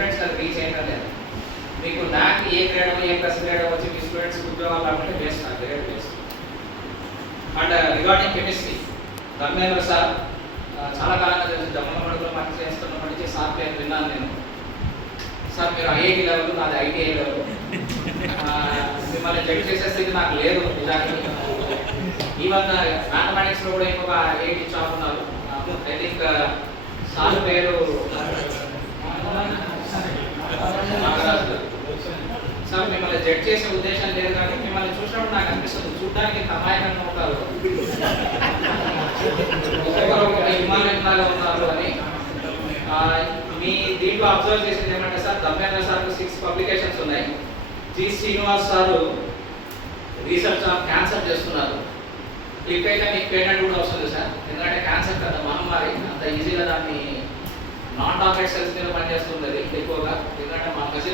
Students అది reach అయ్యడం లేదు. మీకు నాకు A grade A plus grade వచ్చి మీ స్టూడెంట్స్ ఉద్యోగాలు రాకుంటే వేస్ట్, నాకు grade waste. And regarding chemistry Dharmendra sir చాలా కాలంగా తెలుసు, జమ్మలమడుగులో పని చేస్తున్నప్పటి నుంచి సార్ పేరు విన్నాను నేను. సార్ మీరు ఐఐటి లెవెల్, నాది ఐటీఐ లెవెల్, మిమ్మల్ని జడ్జ్ చేసే స్థితి నాకు లేదు నిజానికి. ఈవెన్ మ్యాథమెటిక్స్లో కూడా ఇంకొక ఐఐటి స్టాఫ్ ఉన్నారు. ఐ థింక్ సార్ పేరు సార్. మిమ్మల్ని జడ్జ్ చేసే ఉద్దేశం లేదు, కానీ మిమ్మల్ని చూసినప్పుడు నాకు అనిపిస్తుంది చూడడానికి అమాయకంగా ఉంటారు, హిమాలయంలాగా ఉన్నారు అని. మీ దీంట్లో అబ్జర్వ్ చేసేది ఏమంటే సార్, ధర్మేంద్ర సార్కు 6 పబ్లికేషన్స్ ఉన్నాయి. G Srinivas sir research on cancer చేస్తున్నారు. క్లిక్ అయితే మీకు పేటెంట్ కూడా వస్తుంది సార్, ఎందుకంటే క్యాన్సర్ పెద్ద మహమ్మారి, అంత ఈజీగా దాన్ని నాన్ టార్గెట్ సెల్స్ మీద పనిచేస్తుంది ఎక్కువగా.